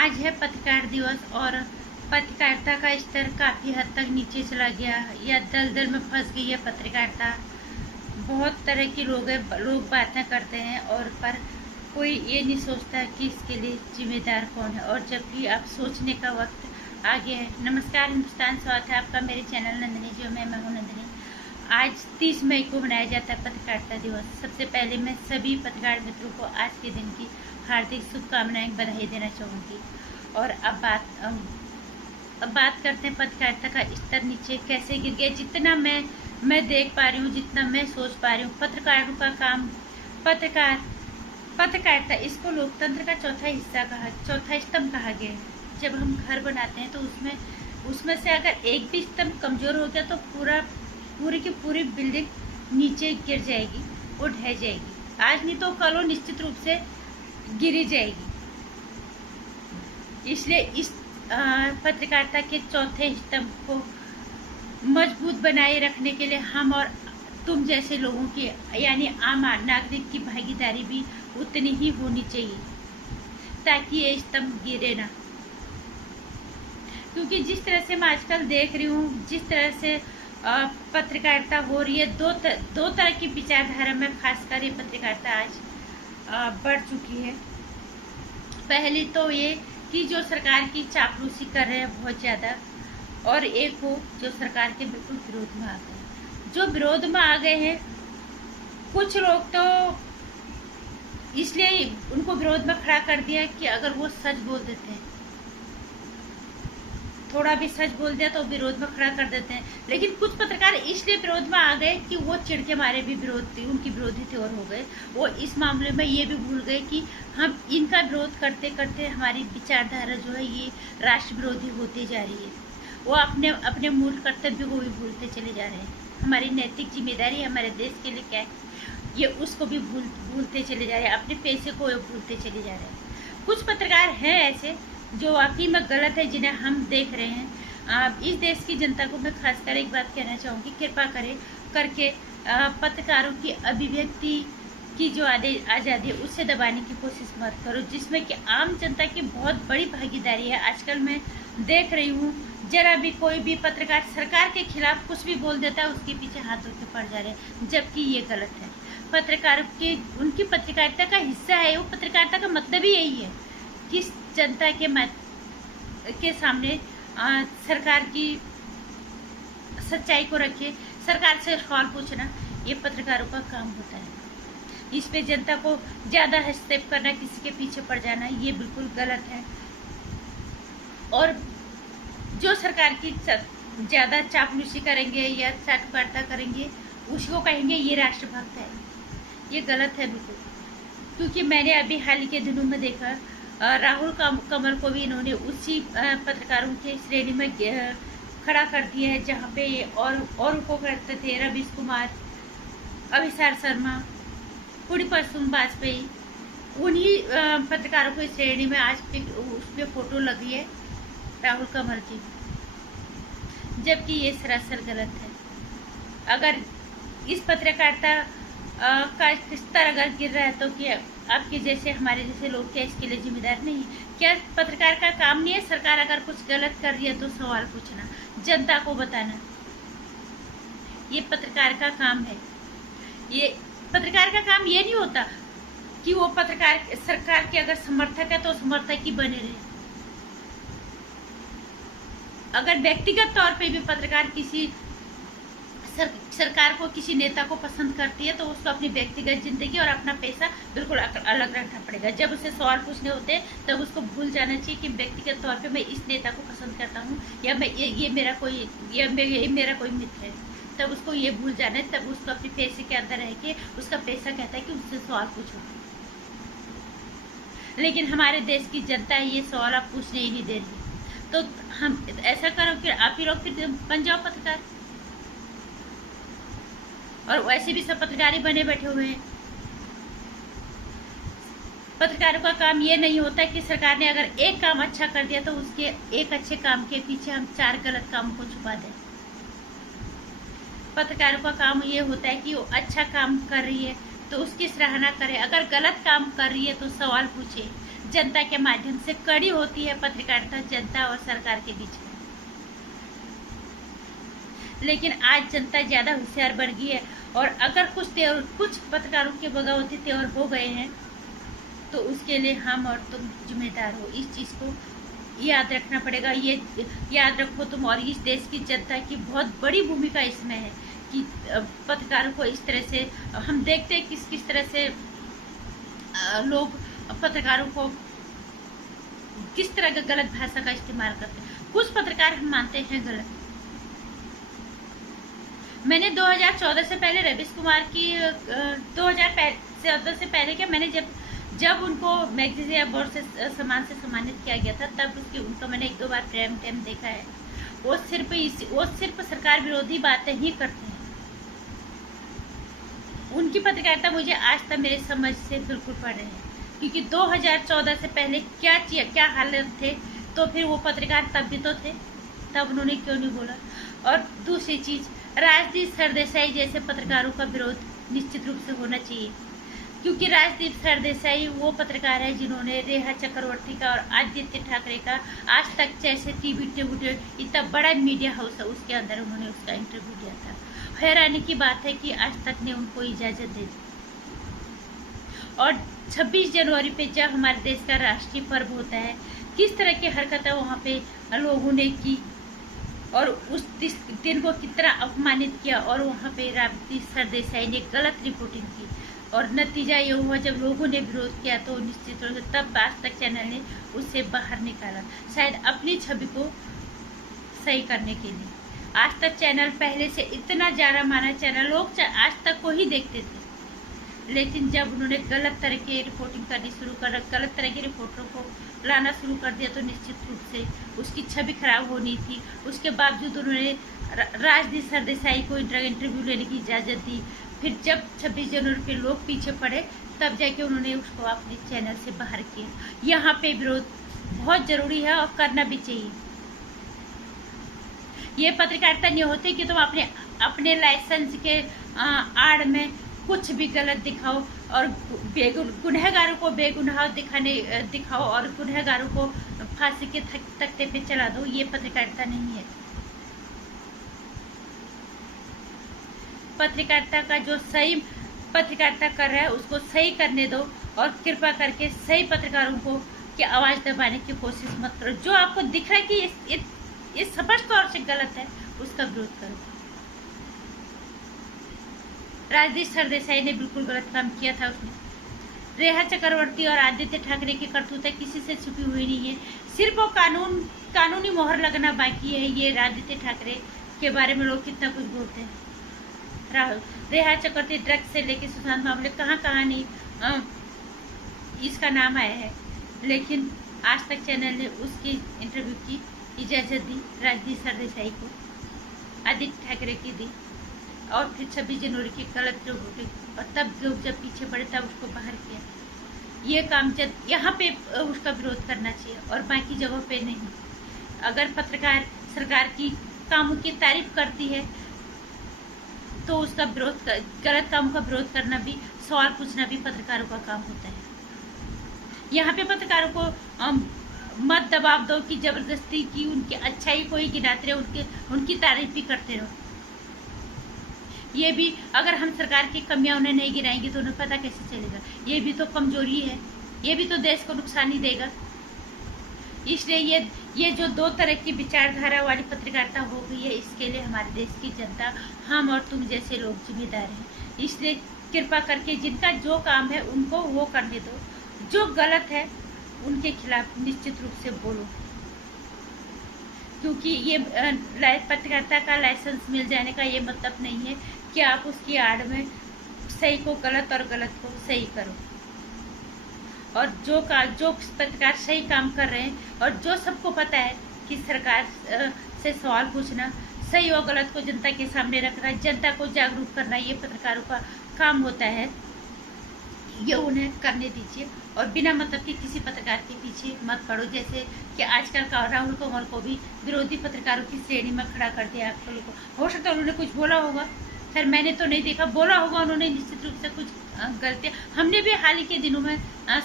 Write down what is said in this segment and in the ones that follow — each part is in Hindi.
आज है पत्रकार दिवस और पत्रकारिता का स्तर काफ़ी हद तक नीचे चला गया या दलदल में फंस गई है पत्रकारिता। बहुत तरह के लोग बातें करते हैं और पर कोई ये नहीं सोचता कि इसके लिए जिम्मेदार कौन है, और जबकि अब सोचने का वक्त आ गया है। नमस्कार हिंदुस्तान, स्वागत है आपका मेरे चैनल नंदिनी जो मैं हूँ नंदिनी। आज 30 मई को मनाया जाता है पत्रकारिता दिवस। सबसे पहले मैं सभी पत्रकार मित्रों को आज के दिन की हार्दिक शुभकामनाएं, बधाई देना चाहूँगी। और अब बात करते हैं पत्रकारिता का स्तर नीचे कैसे गिर गया। जितना मैं देख पा रही हूँ, जितना मैं सोच पा रही हूँ, पत्रकारों का काम पत्रकारिता इसको लोकतंत्र का चौथा स्तंभ कहा गया है। जब हम घर बनाते हैं तो उसमें से अगर एक भी स्तंभ कमजोर हो गया तो पूरी की पूरी बिल्डिंग नीचे गिर जाएगी और ढह जाएगी। आज नहीं तो कल वो निश्चित रूप से गिरी जाएगी। इसलिए इस पत्रकारिता के चौथे स्तंभ को मजबूत बनाए रखने के लिए हम और तुम जैसे लोगों की यानी आम नागरिक की भागीदारी भी उतनी ही होनी चाहिए ताकि ये स्तंभ गिरे ना। क्योंकि जिस तरह से मैं आजकल देख रही हूँ, जिस तरह से पत्रकारिता हो रही है, दो तरह की विचारधारा में खासकर ये पत्रकारिता आज बढ़ चुकी है। पहली तो ये कि जो सरकार की चापलूसी कर रहे हैं बहुत ज़्यादा, और एक हो जो सरकार के बिल्कुल विरोध में आ गए। जो विरोध में आ गए हैं कुछ लोग तो इसलिए उनको विरोध में खड़ा कर दिया कि अगर वो सच बोल देते हैं, थोड़ा भी सच बोल दिया तो विरोध में खड़ा कर देते हैं। लेकिन कुछ पत्रकार इसलिए विरोध में आ गए कि वो चिढ़ के मारे भी उनकी विरोधी थे और हो गए। वो इस मामले में ये भी भूल गए कि हम इनका विरोध करते करते हमारी विचारधारा जो है ये राष्ट्र विरोधी होती जा रही है। वो अपने मूल कर्तव्य को भी भूलते चले जा रहे हैं। हमारी नैतिक जिम्मेदारी हमारे देश के लिए क्या है ये उसको भी भूलते चले जा रहे हैं। अपने पैसे को भूलते चले जा रहे हैं। कुछ पत्रकार हैं ऐसे जो वाकई में गलत है, जिन्हें हम देख रहे हैं। इस देश की जनता को मैं खासकर एक बात कहना चाहूँगी, कृपा करके पत्रकारों की अभिव्यक्ति की जो आज़ादी है उससे दबाने की कोशिश मत करो, जिसमें कि आम जनता की बहुत बड़ी भागीदारी है। आजकल मैं देख रही हूँ जरा भी कोई भी पत्रकार सरकार के खिलाफ कुछ भी बोल देता है उसके पीछे हाथ धो के पड़ जा रहे हैं, जबकि ये गलत है। पत्रकार उनकी पत्रकारिता का हिस्सा है। वो पत्रकारिता का मतलब ही यही है कि जनता के सामने सरकार की सच्चाई को रखे, सरकार से सवाल पूछना ये पत्रकारों का काम होता है। इस पे जनता को ज़्यादा हस्तक्षेप करना, किसी के पीछे पड़ जाना, ये बिल्कुल गलत है। और जो सरकार की ज़्यादा चापलूसी करेंगे या चाटुकारिता करेंगे उसको कहेंगे ये राष्ट्रभक्त है। ये गलत है बिल्कुल। क्योंकि मैंने अभी हाल ही के दिनों में देखा राहुल कमल को भी इन्होंने उसी पत्रकारों के श्रेणी में खड़ा कर दिया है जहाँ पे ये और को करते थे रवीश कुमार, अभिसार शर्मा, पुरी परसुम वाजपेयी। उन्हीं पत्रकारों की श्रेणी में आज उस पर फोटो लगी है राहुल कमल की, जबकि ये सरासर गलत है। अगर इस पत्रकारिता का स्तर अगर गिर रहा है तो क्या आपके जैसे हमारे जैसे लोग क्या इसके लिए जिम्मेदार नहीं? क्या पत्रकार का काम नहीं है सरकार अगर कुछ गलत कर रही है तो सवाल पूछना, जनता को बताना? ये पत्रकार का काम है। ये पत्रकार का काम ये नहीं होता कि वो पत्रकार सरकार के अगर समर्थक है तो समर्थक ही बने रहे। अगर व्यक्तिगत तौर पे भी पत्रकार किसी सरकार को, किसी नेता को पसंद करती है तो उसको अपनी व्यक्तिगत जिंदगी और अपना पैसा बिल्कुल अलग रखना पड़ेगा। जब उसे सवाल पूछने होते हैं तब उसको भूल जाना चाहिए कि व्यक्तिगत तौर पे मैं इस नेता को पसंद करता हूँ या मैं ये मेरा कोई मित्र है। तब उसको ये भूल जाना है, तब उसको अपने पैसे के अंदर रह के उसका पैसा कहता है कि उससे सवाल पूछो। लेकिन हमारे देश की जनता ये सवाल आप पूछने ही नहीं दे रही। तो हम ऐसा करो कि आप ही लोग फिर बन जाओ पत्रकार। और वैसे भी सब पत्रकार ही बने बैठे हुए हैं। पत्रकारों का काम ये नहीं होता कि सरकार ने अगर एक काम अच्छा कर दिया तो उसके एक अच्छे काम के पीछे हम 4 गलत कामों को छुपा दें। पत्रकारों का काम ये होता है कि वो अच्छा काम कर रही है तो उसकी सराहना करे, अगर गलत काम कर रही है तो सवाल पूछे, जनता के माध्यम से कड़ी होती है पत्रकारिता जनता और सरकार के बीच में। लेकिन आज जनता ज्यादा होशियार बन गई है, और अगर कुछ पत्रकारों के बगावती तेवर हो गए हैं तो उसके लिए हम और तुम जिम्मेदार हो। इस चीज को याद रखना पड़ेगा। ये याद रखो तुम, और इस देश की जनता की बहुत बड़ी भूमिका इसमें है कि पत्रकारों को इस तरह से हम देखते हैं किस तरह से लोग पत्रकारों को किस तरह का गलत भाषा का इस्तेमाल करते हैं। कुछ पत्रकार हम मानते हैं गलत। मैंने 2014 से पहले रवीश कुमार की 2014 से पहले क्या, मैंने जब उनको मैगजीन अवार्ड से सम्मानित किया गया था, तब उनका मैंने 1-2 बार प्राइम टाइम देखा है। वो सिर्फ सरकार विरोधी बातें ही करते हैं। उनकी पत्रकारिता मुझे आज तक मेरे समझ से बिल्कुल पड़ रहे हैं, क्योंकि 2014 से पहले क्या हालत थे, तो फिर वो पत्रकार तब भी तो थे, तब उन्होंने क्यों नहीं बोला। और दूसरी चीज, राजदीप सरदेसाई जैसे पत्रकारों का विरोध निश्चित रूप से होना चाहिए, क्योंकि राजदीप सरदेसाई वो पत्रकार है जिन्होंने रेखा चक्रवर्ती का और आदित्य ठाकरे का आज तक जैसे टीवी इतना बड़ा मीडिया हाउस है उसके अंदर उन्होंने उसका इंटरव्यू दिया था। हैरानी की बात है कि आज तक ने उनको इजाजत दे दी। और 26 जनवरी पे जब हमारे देश का राष्ट्रीय पर्व होता है, किस तरह की हरकतें वहाँ पे लोगों ने की और उस दिन को कितना अपमानित किया, और वहाँ पे राजदीप सरदेसाई ने गलत रिपोर्टिंग की, और नतीजा ये हुआ जब लोगों ने विरोध किया तो निश्चित रूप से तब आज तक चैनल ने उससे बाहर निकाला, शायद अपनी छवि को सही करने के लिए। आज तक चैनल पहले से इतना ज्यादा माना चैनल लोग आज तक को ही देखते थे, लेकिन जब उन्होंने गलत तरह की रिपोर्टिंग करनी शुरू कर, गलत तरह के रिपोर्टरों को लाना शुरू कर दिया, तो निश्चित रूप से उसकी छवि खराब होनी थी। उसके बावजूद उन्होंने राजदीप सरदेसाई को इंटरव्यू लेने की इजाज़त दी। फिर जब 26 जनवरी पे लोग पीछे पड़े, तब जाके उन्होंने उसको अपने चैनल से बाहर किया। यहाँ पे विरोध बहुत जरूरी है और करना भी चाहिए। ये पत्रकारिता नहीं होती कि तुम अपने लाइसेंस के आड़ में कुछ भी गलत दिखाओ और गुनहगारों को बेगुनाह दिखाओ और गुनहगारों को फांसी के तख्ते पे चला दो। ये पत्रकारिता नहीं है। पत्रकारिता का जो सही पत्रकारिता कर रहा है उसको सही करने दो, और कृपा करके सही पत्रकारों को की आवाज दबाने की कोशिश मत करो। जो आपको दिख रहा है कि ये स्पष्ट तौर से गलत है, उसका विरोध करो। राजदीप सरदेसाई ने बिल्कुल गलत काम किया था। उसने रेखा चक्रवर्ती और आदित्य ठाकरे की करतूतें किसी से छुपी हुई नहीं है, सिर्फ वो कानूनी मोहर लगना बाकी है। ये आदित्य ठाकरे के बारे में लोग कितना कुछ बोलते हैं। रेखा चक्रवर्ती ड्रग्स से लेकर सुशांत मामले कहाँ नहीं इसका नाम आया है, लेकिन आज तक चैनल ने उसकी इंटरव्यू की इजाज़त दी, राजदीप सरदेसाई को, आदित्य ठाकरे की दी, और फिर 26 जनवरी की गलत रिपोर्टिंग, और तब लोग जब पीछे पड़े तब उसको बाहर किया। ये काम यहाँ पे उसका विरोध करना चाहिए और बाकी जगहों पे नहीं। अगर पत्रकार सरकार की कामों की तारीफ करती है तो उसका विरोध, गलत कामों का विरोध करना भी, सवाल पूछना भी पत्रकारों का काम होता है। यहाँ पे पत्रकारों को मत दबाव दो कि जबरदस्ती की उनकी अच्छाई को ही गिनाते रहो, उनकी तारीफ भी करते रहो। ये भी अगर हम सरकार की कमियां उन्हें नहीं गिनाएंगे तो उन्हें पता कैसे चलेगा। ये भी तो कमजोरी है, ये भी तो देश को नुकसान ही देगा। इसलिए ये जो दो तरह की विचारधारा वाली पत्रकारिता हो गई है, इसके लिए हमारे देश की जनता, हम और तुम जैसे लोग जिम्मेदार हैं। इसलिए कृपा करके जिनका जो काम है उनको वो करने दो, जो गलत है उनके खिलाफ निश्चित रूप से बोलो, क्योंकि ये पत्रकारिता का लाइसेंस मिल जाने का ये मतलब नहीं है कि आप उसकी आड़ में सही को गलत और गलत को सही करो। और जो पत्रकार सही काम कर रहे हैं और जो सबको पता है कि सरकार से सवाल पूछना, सही और गलत को जनता के सामने रखना, जनता को जागरूक करना, ये पत्रकारों का काम होता है। ये उन्हें करने दीजिए और बिना मतलब के किसी पत्रकार के पीछे मत पड़ो। जैसे कि आजकल का राहुल कुमार को भी विरोधी पत्रकारों की श्रेणी में खड़ा कर दिया। आप लोगों को हो सकता है उन्होंने कुछ बोला होगा, खैर मैंने तो नहीं देखा, बोला होगा उन्होंने निश्चित रूप से कुछ गलतियाँ। हमने भी हाल ही के दिनों में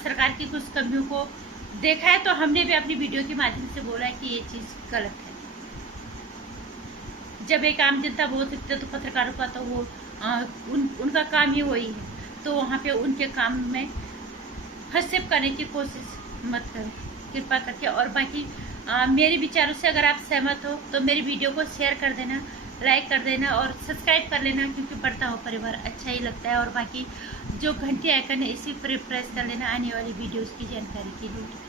सरकार की कुछ कमियों को देखा है, तो हमने भी अपनी वीडियो के माध्यम से बोला है कि ये चीज़ गलत है। जब एक आम जनता बोल सकते है तो पत्रकारों का तो वो उनका काम ही वही है, तो वहाँ पे उनके काम में हस्तक्षेप करने की कोशिश मत करो कृपा करके। और बाकी मेरे विचारों से अगर आप सहमत हो तो मेरी वीडियो को शेयर कर देना, लाइक कर देना और सब्सक्राइब कर लेना, क्योंकि बढ़ता हो परिवार अच्छा ही लगता है। और बाकी जो घंटी आइकन है इसी पर प्रेस कर लेना आने वाली वीडियोस की जानकारी के लिए।